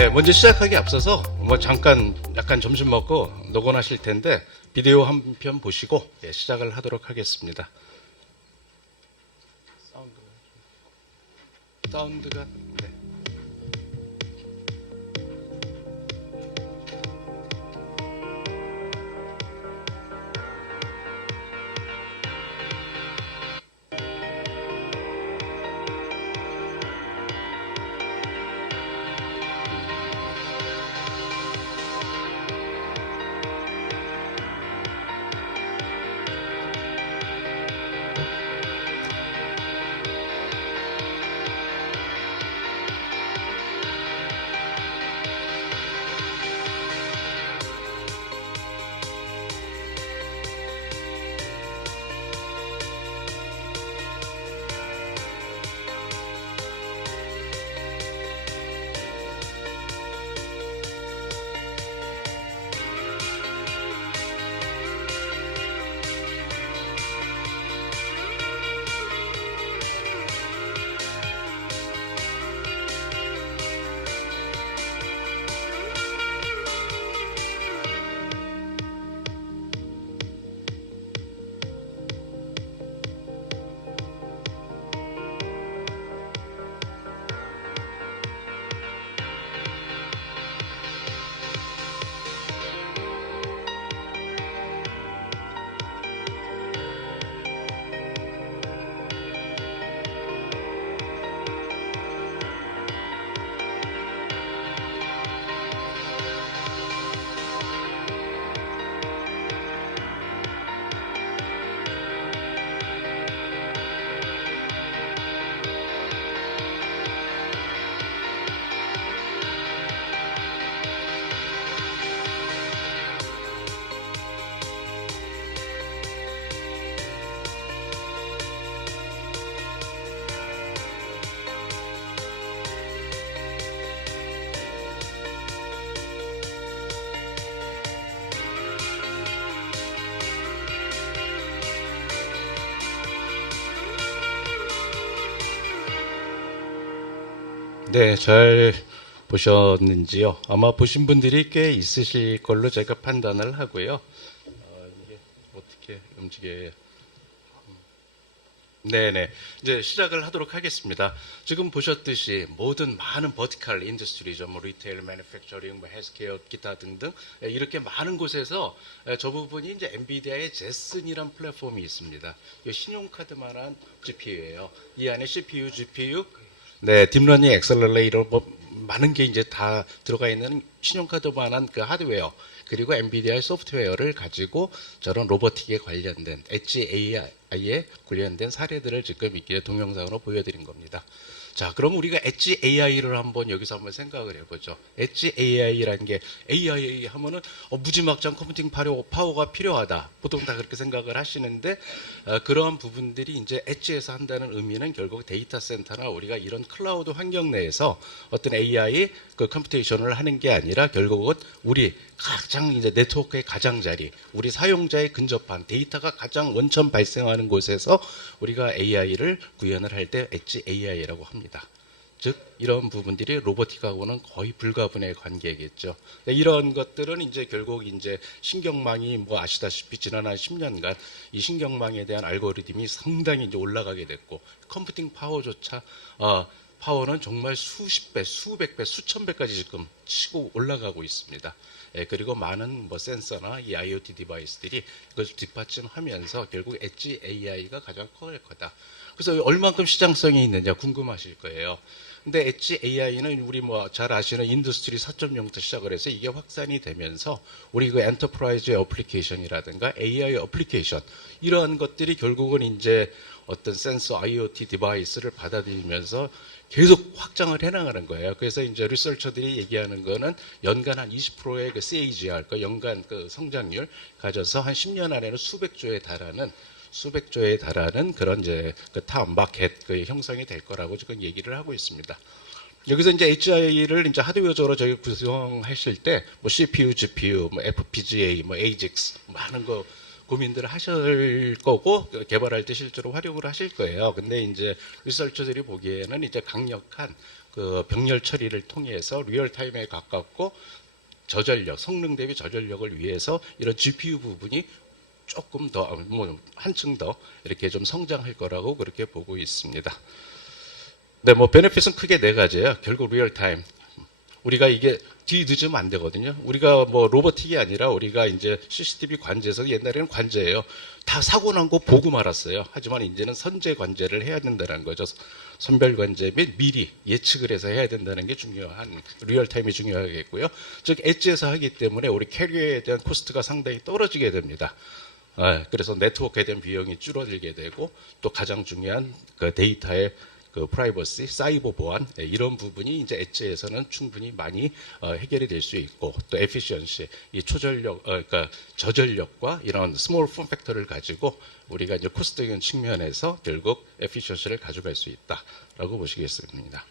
네, 먼저 시작하기 앞서서 잠깐 약간 점심 먹고 녹음하실 텐데 비디오 한 편 보시고 시작을 하도록 하겠습니다. 사운드가 네. 네, 잘 보셨는지요? 아마 보신 분들이 꽤 있으실 걸로 제가 판단을 하고요. 이게 어떻게 움직여요? 네네. 이제 시작을 하도록 하겠습니다. 지금 보셨듯이 모든 많은 버티컬 인더스트리죠. 뭐 리테일, 매니팩처링, 뭐 헬스케어, 기타 등등 이렇게 많은 곳에서 저 부분이 이제 엔비디아의 제슨이란 플랫폼이 있습니다. 이 신용카드만한 GPU예요. 이 안에 CPU, GPU, 네, 딥러닝 엑셀러레이터 뭐 많은 게 이제 다 들어가 있는 신용카드만한 그 하드웨어 그리고 엔비디아의 소프트웨어를 가지고 저런 로보틱에 관련된 엣지 AI에 관련된 사례들을 지금 이렇게 동영상으로 보여드린 겁니다. 자, 그럼 우리가 엣지 AI를 여기서 한번 생각을 해보죠. 엣지 AI라는 게 AI 하면은 무지막지한 컴퓨팅 파워가 필요하다. 보통 다 그렇게 생각을 하시는데 그러한 부분들이 이제 엣지에서 한다는 의미는 결국 데이터 센터나 우리가 이런 클라우드 환경 내에서 어떤 AI 그 컴퓨테이션을 하는 게 아니라 결국은 우리 가장 이제 네트워크의 가장자리, 우리 사용자의 근접한 데이터가 가장 원천 발생하는 곳에서 우리가 AI를 구현을 할 때 엣지 AI라고 합니다. 즉 이런 부분들이 로보틱하고는 거의 불가분의 관계겠죠. 이런 것들은 이제 결국 이제 신경망이 뭐 아시다시피 지난 한 10년간 이 신경망에 대한 알고리즘이 상당히 이제 올라가게 됐고 컴퓨팅 파워조차 파워는 정말 수십 배, 수백 배, 수천 배까지 지금 치고 올라가고 있습니다. 그리고 많은 뭐 센서나 이 IoT 디바이스들이 이것을 뒷받침하면서 결국 엣지 AI가 가장 커질 거다. 그래서 얼만큼 시장성이 있느냐 궁금하실 거예요. 근데 엣지 AI는 우리 뭐 잘 아시는 인더스트리 4.0부터 시작을 해서 이게 확산이 되면서 우리 그 엔터프라이즈 어플리케이션이라든가 AI 어플리케이션 이러한 것들이 결국은 이제 어떤 센서 IoT 디바이스를 받아들이면서 계속 확장을 해나가는 거예요. 그래서 이제 리서처들이 얘기하는 거는 연간 한 20%의 그 CAGR, 그 연간 그 성장률 가져서 한 10년 안에는 수백 조에 달하는 그런 이제 그 타운 마켓 그 형성이 될 거라고 지금 얘기를 하고 있습니다. 여기서 이제 HI를 이제 하드웨어적으로 저희 구성하실 때 뭐 CPU, GPU, 뭐 FPGA, 뭐 ASICS 많은 거 고민들을 하실 거고 개발할 때 실제로 활용을 하실 거예요. 근데 이제 리서처들이 보기에는 이제 강력한 그 병렬 처리를 통해서 리얼타임에 가깝고 저전력, 성능 대비 저전력을 위해서 이런 GPU 부분이 조금 더, 한층 더 이렇게 좀 성장할 거라고 그렇게 보고 있습니다. 네, 베네핏은 크게 네 가지예요. 결국 리얼타임. 우리가 이게 뒤늦으면 안 되거든요. 우리가 로보틱이 아니라 우리가 이제 CCTV 관제에서 옛날에는 관제예요. 다 사고 난 거 보고 말았어요. 하지만 이제는 선제 관제를 해야 된다는 거죠. 선별 관제 및 미리 예측을 해서 해야 된다는 게 중요한, 리얼타임이 중요하겠고요. 즉, 엣지에서 하기 때문에 우리 캐리어에 대한 코스트가 상당히 떨어지게 됩니다. 그래서 네트워크에 대한 비용이 줄어들게 되고, 또 가장 중요한 그 데이터의 그 프라이버시, 사이버 보안, 이런 부분이 이제 엣지에서는 충분히 많이 해결이 될 수 있고, 또 에피시언시, 이 초전력, 그러니까 저전력과 이런 스몰 폼 팩터를 가지고 우리가 이제 코스트적인 측면에서 결국 에피시언시를 가져갈 수 있다라고 보시겠습니다.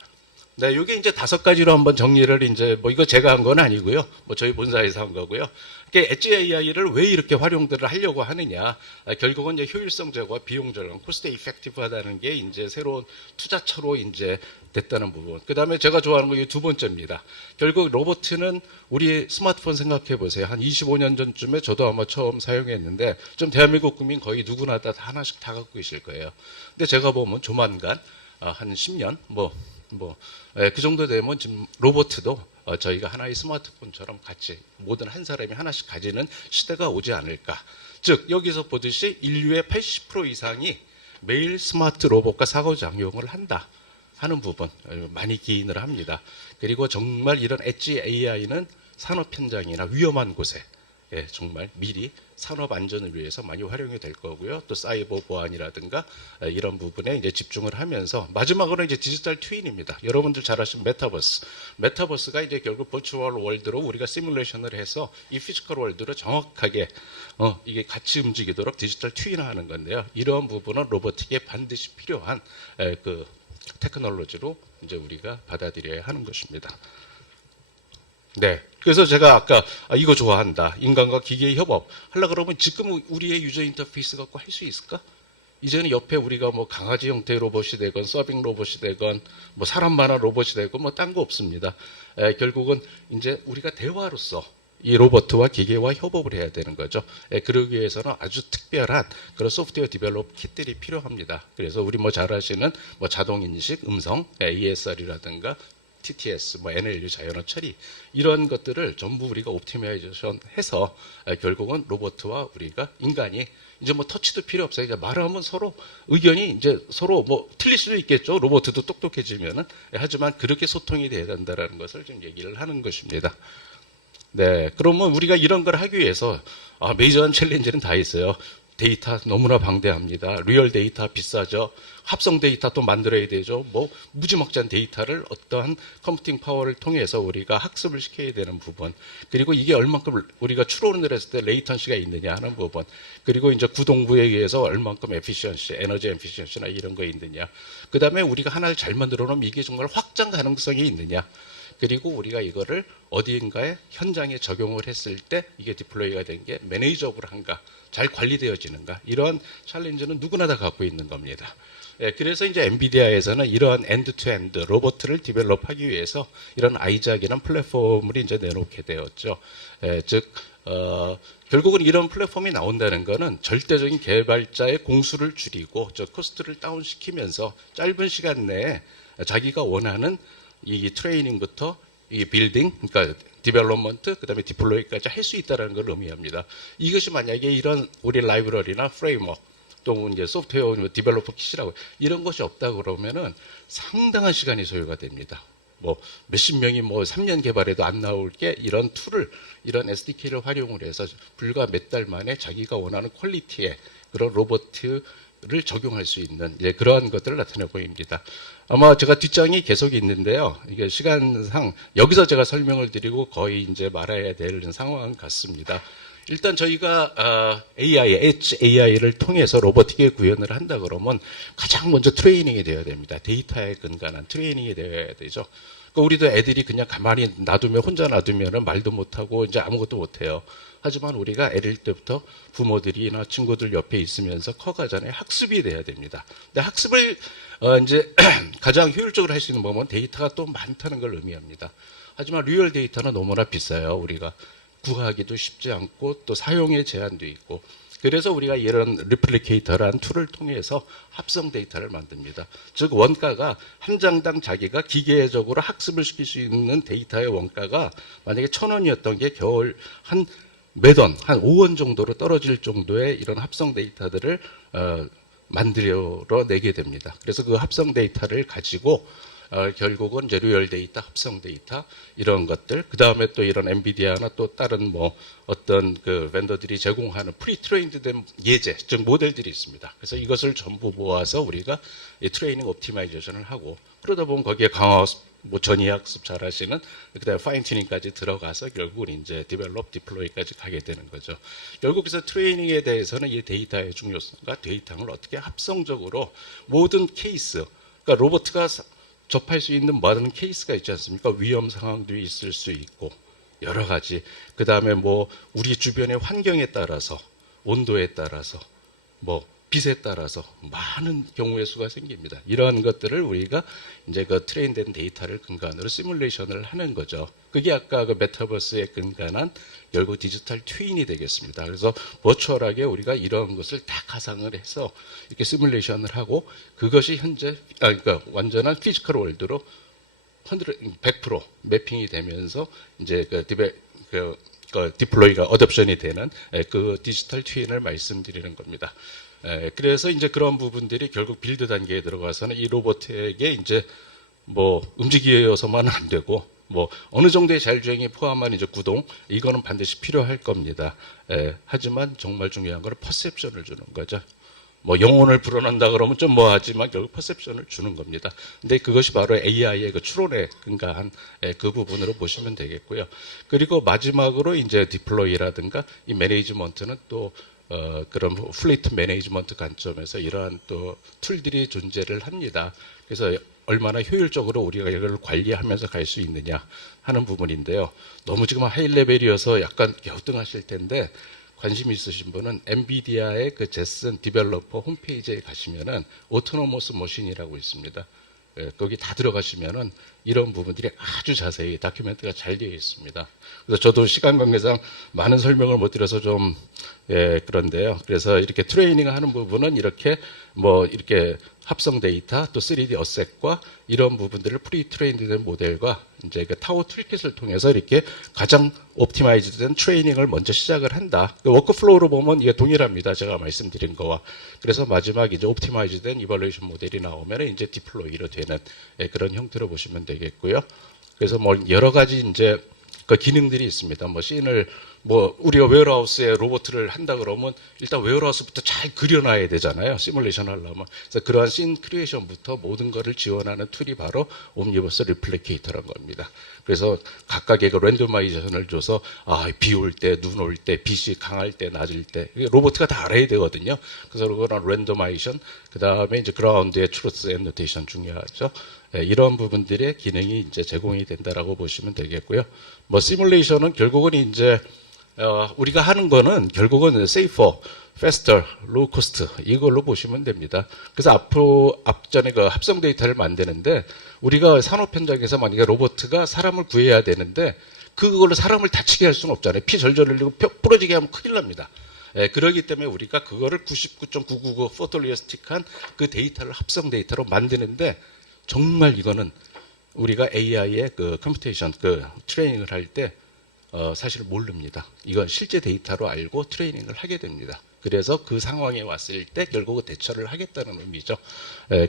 네, 이게 이제 5가지로 한번 정리를 이제 이거 제가 한 건 아니고요. 저희 본사에서 한 거고요. 이게 엣지 AI를 왜 이렇게 활용들을 하려고 하느냐. 결국은 이제 효율성 제고와 비용 절감, 코스트 이펙티브하다는 게 이제 새로운 투자처로 이제 됐다는 부분. 그 다음에 제가 좋아하는 거 이 두 번째입니다. 결국 로봇은 우리 스마트폰 생각해 보세요. 한 25년 전쯤에 저도 아마 처음 사용했는데 좀 대한민국 국민 거의 누구나 다 하나씩 다 갖고 계실 거예요. 근데 제가 보면 조만간 한 10년 그 정도 되면 지금 로봇도 저희가 하나의 스마트폰처럼 같이 모든 한 사람이 하나씩 가지는 시대가 오지 않을까. 즉 여기서 보듯이 인류의 80% 이상이 매일 스마트 로봇과 상호작용을 한다 하는 부분 많이 기인을 합니다. 그리고 정말 이런 엣지 AI는 산업 현장이나 위험한 곳에 정말 미리 산업 안전을 위해서 많이 활용이 될 거고요. 또 사이버 보안이라든가 이런 부분에 이제 집중을 하면서 마지막으로 이제 디지털 트윈입니다. 여러분들 잘 아시는 메타버스. 메타버스가 이제 결국 버추얼 월드로 우리가 시뮬레이션을 해서 이 피지컬 월드로 정확하게 이게 같이 움직이도록 디지털 트윈하는 건데요. 이러한 부분은 로보틱에 반드시 필요한 그 테크놀로지로 이제 우리가 받아들여야 하는 것입니다. 네. 그래서 제가 아까 이거 좋아한다. 인간과 기계의 협업. 하려고 그러면 지금 우리의 유저 인터페이스 갖고 할 수 있을까? 이제는 옆에 우리가 강아지 형태의 로봇이 되건 서빙 로봇이 되건 사람만한 로봇이 되건 딴 거 없습니다. 결국은 이제 우리가 대화로서 이 로봇과 기계와 협업을 해야 되는 거죠. 그러기 위해서는 아주 특별한 그런 소프트웨어 디벨롭 킷들이 필요합니다. 그래서 우리 잘 아시는 자동인식, 음성, ESR이라든가 TTS, NLU, 자연어 처리 이런 것들을 전부 우리가 옵티마이제이션 해서 결국은 로봇과 우리가 인간이 이제 터치도 필요 없어요. 이제 말을 하면 서로 의견이 이제 서로 틀릴 수도 있겠죠. 로봇도 똑똑해지면은. 하지만 그렇게 소통이 돼야 된다라는 것을 좀 얘기를 하는 것입니다. 네. 그러면 우리가 이런 걸 하기 위해서 메이저한 챌린지는 다 있어요. 데이터 너무나 방대합니다. 리얼 데이터 비싸죠. 합성 데이터 또 만들어야 되죠. 무지막지한 데이터를 어떠한 컴퓨팅 파워를 통해서 우리가 학습을 시켜야 되는 부분. 그리고 이게 얼만큼 우리가 추론을 했을 때 레이턴시가 있느냐 하는 부분. 그리고 이제 구동부에 의해서 얼만큼 에피시언시, 에너지 에피시언시나 이런 거 있느냐. 그 다음에 우리가 하나를 잘 만들어 놓으면 이게 정말 확장 가능성이 있느냐. 그리고 우리가 이거를 어디인가에 현장에 적용을 했을 때 이게 디플로이가 된 게 매니저블한가, 잘 관리되어지는가, 이러한 챌린지는 누구나 다 갖고 있는 겁니다. 그래서 이제 엔비디아에서는 이러한 엔드-투-엔드 로봇을 디벨롭하기 위해서 이런 아이작이라는 플랫폼을 이제 내놓게 되었죠. 즉 결국은 이런 플랫폼이 나온다는 것은 절대적인 개발자의 공수를 줄이고 코스트를 다운시키면서 짧은 시간 내에 자기가 원하는 이 트레이닝부터 이 빌딩, 그러니까 디벨롭먼트, 그 다음에 디플로이까지 할 수 있다는 걸 의미합니다. 이것이 만약에 이런 우리 라이브러리나 프레임워크, 또 이제 소프트웨어 디벨로퍼 킷이라고 이런 것이 없다 그러면은 상당한 시간이 소요가 됩니다. 몇십 명이 3년 개발해도 안 나올 게 이런 툴을, 이런 SDK를 활용을 해서 불과 몇 달 만에 자기가 원하는 퀄리티의 그런 로봇을 적용할 수 있는 그러한 것들을 나타내 보입니다. 아마 제가 뒷장이 계속 있는데요. 이게 시간상 여기서 제가 설명을 드리고 거의 이제 말아야 될 상황 같습니다. 일단 저희가 AI, 엣지 AI를 통해서 로보틱에 구현을 한다 그러면 가장 먼저 트레이닝이 되어야 됩니다. 데이터에 근간한 트레이닝이 되어야 되죠. 그러니까 우리도 애들이 그냥 가만히 놔두면 혼자 놔두면 말도 못하고 이제 아무것도 못해요. 하지만 우리가 어릴 때부터 부모들이나 친구들 옆에 있으면서 커가잖아요. 학습이 돼야 됩니다. 근데 학습을 이제 가장 효율적으로 할 수 있는 방법은 데이터가 또 많다는 걸 의미합니다. 하지만 리얼 데이터는 너무나 비싸요. 우리가 구하기도 쉽지 않고 또 사용의 제한도 있고, 그래서 우리가 이런 리플리케이터라는 툴을 통해서 합성 데이터를 만듭니다. 즉 원가가 한 장당 자기가 기계적으로 학습을 시킬 수 있는 데이터의 원가가 만약에 1,000원이었던 게 겨울 한 매던 한 5원 정도로 떨어질 정도의 이런 합성 데이터들을 만들어내게 됩니다. 그래서 그 합성 데이터를 가지고 결국은 이제 리얼 데이터, 합성 데이터 이런 것들, 그 다음에 또 이런 엔비디아나 또 다른 뭐 어떤 그 vendor들이 제공하는 프리 트레인드된 예제, 즉 모델들이 있습니다. 그래서 이것을 전부 모아서 우리가 이 트레이닝 옵티마이제이션을 하고, 그러다 보면 거기에 강화학습, 뭐 전이학습 잘 하시는, 그다음에 파인 튜닝까지 들어가서 결국은 이제 디벨롭, 디플로이까지 가게 되는 거죠. 결국 그래서 트레이닝에 대해서는 이 데이터의 중요성과 데이터를 어떻게 합성적으로 모든 케이스, 그러니까 로봇가 접할 수 있는 많은 케이스가 있지 않습니까? 위험 상황도 있을 수 있고 여러 가지, 그 다음에 뭐 우리 주변의 환경에 따라서, 온도에 따라서, 뭐 빛에 따라서 많은 경우의 수가 생깁니다. 이러한 것들을 우리가 이제 그 트레인된 데이터를 근간으로 시뮬레이션을 하는 거죠. 그게 아까 그 메타버스에 근간한 결국 디지털 트윈이 되겠습니다. 그래서 버추얼하게 우리가 이런 것을 다 가상을 해서 이렇게 시뮬레이션을 하고, 그것이 현재 그러니까 완전한 피지컬 월드로 100% 매핑이 되면서 이제 그 디플로이가 어댑션이 되는 그 디지털 트윈을 말씀드리는 겁니다. 그래서 이제 그런 부분들이 결국 빌드 단계에 들어가서는 이 로봇에게 이제 뭐 움직여서만은 안 되고, 뭐 어느 정도의 자율주행이 포함한 이제 구동, 이거는 반드시 필요할 겁니다. 하지만 정말 중요한 거는 퍼셉션을 주는 거죠. 뭐 영혼을 불어넣는다 그러면 좀 뭐하지만 결국 퍼셉션을 주는 겁니다. 근데 그것이 바로 AI의 그 추론에 근거한 그 부분으로 보시면 되겠고요. 그리고 마지막으로 이제 디플로이라든가 이 매니지먼트는 또 그런 플리트 매니지먼트 관점에서 이러한 또 툴들이 존재를 합니다. 그래서 얼마나 효율적으로 우리가 이걸 관리하면서 갈 수 있느냐 하는 부분인데요. 너무 지금 하이 레벨이어서 약간 갸우뚱하실 텐데, 관심 있으신 분은 엔비디아의 그 제슨 디벨로퍼 홈페이지에 가시면은 오토노머스 머신이라고 있습니다. 거기 다 들어가시면은 이런 부분들이 아주 자세히 다큐멘트가 잘 되어 있습니다. 그래서 저도 시간 관계상 많은 설명을 못 드려서 좀 그런데요. 그래서 이렇게 트레이닝 하는 부분은 이렇게 뭐 이렇게 합성 데이터, 또 3D 어셋과 이런 부분들을 프리 트레인드된 모델과 이제 그 타워 툴킷을 통해서 이렇게 가장 옵티마이즈된 트레이닝을 먼저 시작을 한다. 그 워크플로우로 보면 이게 동일합니다. 제가 말씀드린 거와. 그래서 마지막 이제 옵티마이즈된 이발루에이션 모델이 나오면 이제 디플로이로 되는 그런 형태로 보시면 되겠고요. 그래서 뭐 여러 가지 이제 그 기능들이 있습니다. 뭐 씬을 뭐 우리가 웨어하우스에 로봇을 한다 그러면 일단 웨어하우스부터 잘 그려놔야 되잖아요. 시뮬레이션 하려면. 그래서 그러한 씬 크리에이션부터 모든 것을 지원하는 툴이 바로 옴니버스 리플리케이터라는 겁니다. 그래서 각각의 그 랜더마이제이션을 줘서 비 올 때, 눈 올 때, 빛이 강할 때, 낮을 때 로봇가 다 알아야 되거든요. 그래서 그런 랜더마이제이션, 그 다음에 이제 그라운드의 트루스 애노테이션 중요하죠. 이런 부분들의 기능이 이제 제공이 된다라고 보시면 되겠고요. 뭐 시뮬레이션은 결국은 이제 우리가 하는 거는 결국은 safer, faster, low cost 이걸로 보시면 됩니다. 그래서 앞전에 그 합성 데이터를 만드는데, 우리가 산업 현장에서 만약에 로봇가 사람을 구해야 되는데 그걸로 사람을 다치게 할 수는 없잖아요. 피 절절 흘리고 부러지게 하면 큰일 납니다. 그러기 때문에 우리가 그거를 99.999 포토리얼스틱한 그 데이터를 합성 데이터로 만드는데, 정말 이거는 우리가 AI의 그 컴퓨테이션 그 트레이닝을 할 때 사실 모릅니다. 이건 실제 데이터로 알고 트레이닝을 하게 됩니다. 그래서 그 상황에 왔을 때 결국 대처를 하겠다는 의미죠.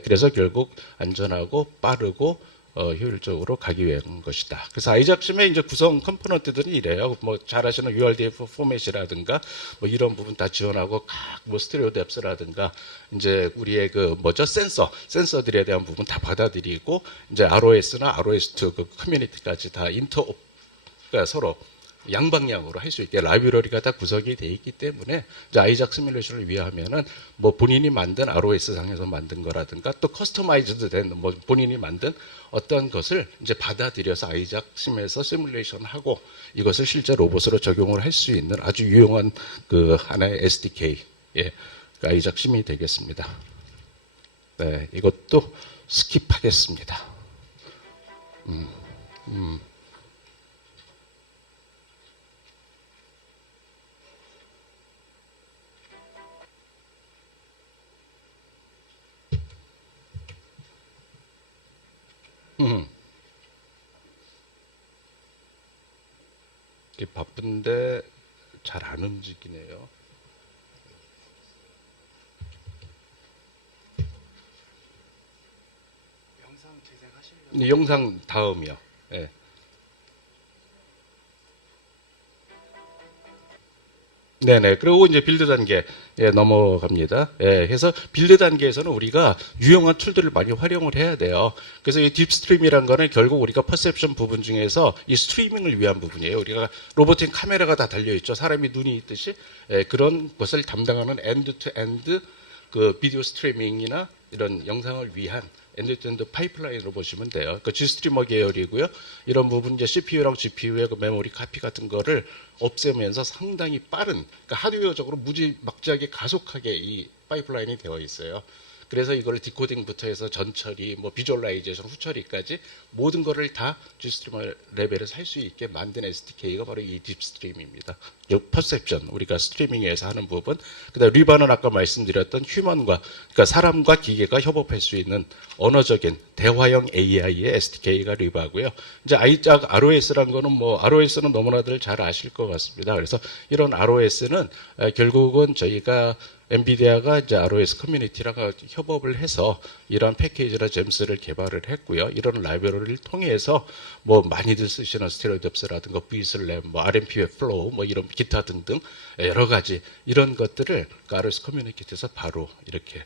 그래서 결국 안전하고 빠르고 효율적으로 가기 위한 것이다. 그래서 아이작심의 이제 구성 컴포넌트들이 이래요. 뭐 잘 아시는 URDF 포맷이라든가 뭐 이런 부분 다 지원하고, 각 뭐 스테레오 뎁스라든가 이제 우리의 그 뭐죠 센서들에 대한 부분 다 받아들이고, 이제 ROS나 ROS2 그 커뮤니티까지 다 그러니까 서로 양방향으로 할 수 있게 라이브러리가 다 구성이 되어 있기 때문에 이제 아이작 시뮬레이션을 위하면은 뭐 본인이 만든 ROS 상에서 만든 거라든가 또 커스터마이즈드 된 뭐 본인이 만든 어떤 것을 이제 받아들여서 아이작 심에서 시뮬레이션 하고 이것을 실제 로봇으로 적용을 할 수 있는 아주 유용한 그 하나의 SDK, 예, 그 아이작 심이 되겠습니다. 네, 이것도 스킵하겠습니다. 바쁜데 잘 안 움직이네요. 영상 재생하시려고. 영상 다음이요. 예. 네네. 그리고 이제 빌드 단계에 넘어갑니다. 예, 해서 빌드 단계에서는 우리가 유용한 툴들을 많이 활용을 해야 돼요. 그래서 이 딥스트림이란 거는 결국 우리가 퍼셉션 부분 중에서 이 스트리밍을 위한 부분이에요. 우리가 로봇인 카메라가 다 달려있죠. 사람이 눈이 있듯이 그런 것을 담당하는 엔드-투-엔드 그 비디오 스트리밍이나 이런 영상을 위한 엔드-투-엔드 파이프라인으로 보시면 돼요. 그 G스트리머 계열이고요. 이런 부분 이제 CPU랑 GPU의 그 메모리 카피 같은 거를 없애면서 상당히 빠른, 그러니까 하드웨어적으로 무지막지하게 가속하게 이 파이프라인이 되어 있어요. 그래서 이걸 디코딩부터 해서 전처리, 뭐 비주얼라이제이션, 후처리까지 모든 거를 다 G스트리머 레벨에서 할 수 있게 만든 SDK가 바로 이 딥스트림입니다. 퍼셉션, 우리가 스트리밍에서 하는 부분. 그다음 리바는 아까 말씀드렸던 휴먼과, 그러니까 사람과 기계가 협업할 수 있는 언어적인 대화형 AI의 SDK가 리바고요. 이제 아이작 ROS라는 거는 뭐 ROS는 너무나들 잘 아실 것 같습니다. 그래서 이런 ROS는 결국은 저희가 엔비디아가 이제 ROS 커뮤니티랑 협업을 해서 이런 패키지나 잼스를 개발을 했고요. 이런 라이브러리를 통해서 뭐 많이들 쓰시는 스테레오뎁스라든가 V슬랩, 뭐 RMP 웹플로우, 뭐 이런 기타 등등 여러 가지 이런 것들을 그 ROS 커뮤니티에서 바로 이렇게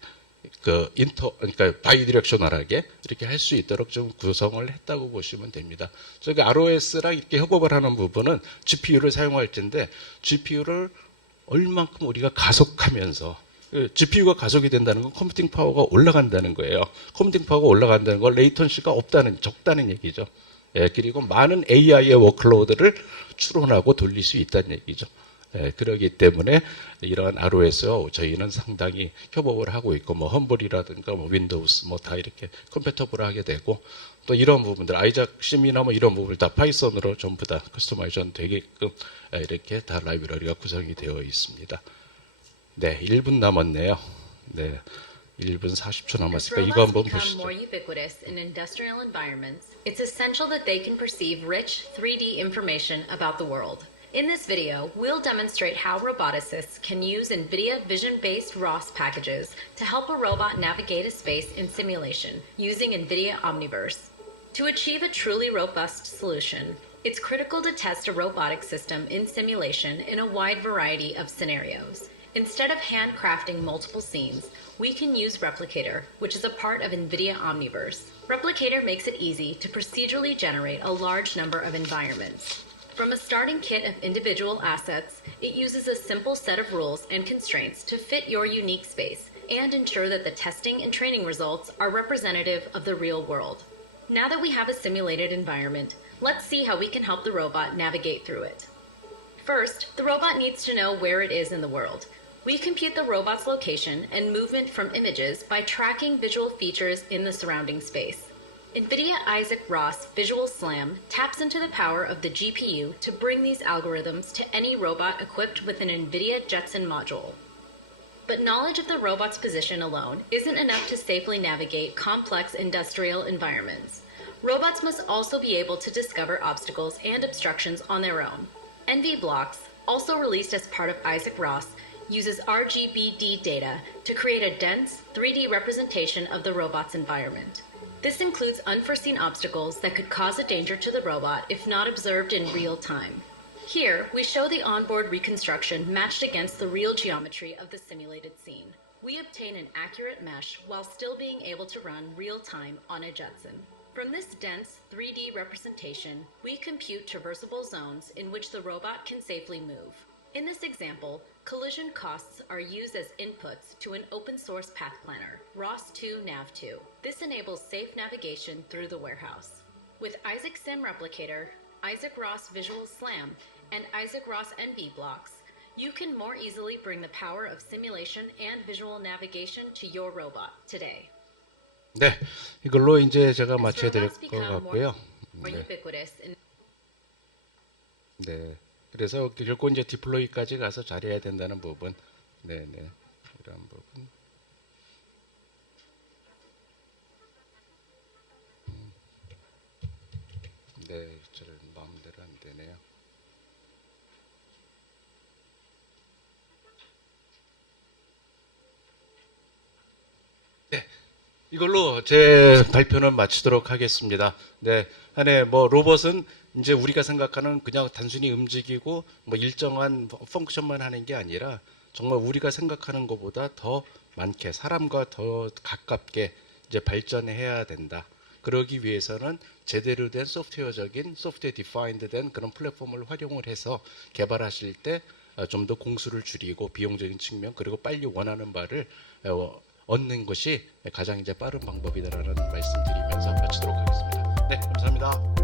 그러니까 바이디렉셔널하게 이렇게 할 수 있도록 좀 구성을 했다고 보시면 됩니다. 저기 ROS랑 이렇게 협업을 하는 부분은 GPU를 사용할 텐데 GPU를 얼만큼 우리가 가속하면서 GPU가 가속이 된다는 건 컴퓨팅 파워가 올라간다는 거예요. 컴퓨팅 파워가 올라간다는 건 레이턴시가 적다는 얘기죠. 예, 그리고 많은 AI의 워크로드를 추론하고 돌릴 수 있다는 얘기죠. 예, 그러기 때문에 이러한 ROS와 저희는 상당히 협업을 하고 있고, 뭐 험블이라든가 뭐 윈도우스 뭐 다 이렇게 컴패터블하게 되고, 또 이런 부분들 아이작 심이나 뭐 이런 부분을 다 파이썬으로 전부 다 커스터마이션 되게끔 이렇게 다 라이브러리가 구성이 되어 있습니다. 네, 1분 남았네요. 네, 1분 40초 남았으니까 이거 한번 보시죠. More ubiquitous in industrial environments, it's essential that they can perceive rich 3D information about the world. In this video, we'll demonstrate how roboticists can use NVIDIA Vision-based ROS packages to help a robot navigate a space in simulation using NVIDIA Omniverse. To achieve a truly robust solution, it's critical to test a robotic system in simulation in a wide variety of scenarios. Instead of handcrafting multiple scenes, we can use Replicator, which is a part of NVIDIA Omniverse. Replicator makes it easy to procedurally generate a large number of environments. From a starting kit of individual assets, it uses a simple set of rules and constraints to fit your unique space and ensure that the testing and training results are representative of the real world. Now that we have a simulated environment, let's see how we can help the robot navigate through it. First, the robot needs to know where it is in the world. We compute the robot's location and movement from images by tracking visual features in the surrounding space. NVIDIA Isaac ROS Visual SLAM taps into the power of the GPU to bring these algorithms to any robot equipped with an NVIDIA Jetson module. But knowledge of the robot's position alone isn't enough to safely navigate complex industrial environments. Robots must also be able to discover obstacles and obstructions on their own. NVBlocks, also released as part of Isaac ROS, uses RGBD data to create a dense 3D representation of the robot's environment. This includes unforeseen obstacles that could cause a danger to the robot if not observed in real time. Here, we show the onboard reconstruction matched against the real geometry of the simulated scene. We obtain an accurate mesh while still being able to run real time on a Jetson. From this dense 3D representation, we compute traversable zones in which the robot can safely move. In this example, collision costs are used as inputs to an open source path planner, ROS2 Nav2. This enables safe navigation through the warehouse. With Isaac Sim Replicator, Isaac Ross Visual Slam, and Isaac Ross NV blocks, you can more easily bring the power of simulation and visual navigation to your robot today. 네, 이걸로 이제 제가 As 마쳐야 될 robots 것 become 같고요. more 네. ubiquitous in 네. 그래서 결국 이제 디플로이까지 가서 잘해야 된다는 부분. 네, 네. 이런 부분. 네, 잘 마음대로 안 되네요. 네. 이걸로 제 발표는 마치도록 하겠습니다. 네, 안에 뭐 로봇은 이제 우리가 생각하는 그냥 단순히 움직이고 뭐 일정한 펑크션만 하는 게 아니라 정말 우리가 생각하는 것보다 더 많게 사람과 더 가깝게 이제 발전해야 된다. 그러기 위해서는 제대로 된 소프트웨어적인 소프트웨어 디파인드 된 그런 플랫폼을 활용을 해서 개발하실 때 좀 더 공수를 줄이고 비용적인 측면 그리고 빨리 원하는 바를 얻는 것이 가장 이제 빠른 방법이다라는 말씀드리면서 마치도록 하겠습니다. 네, 감사합니다.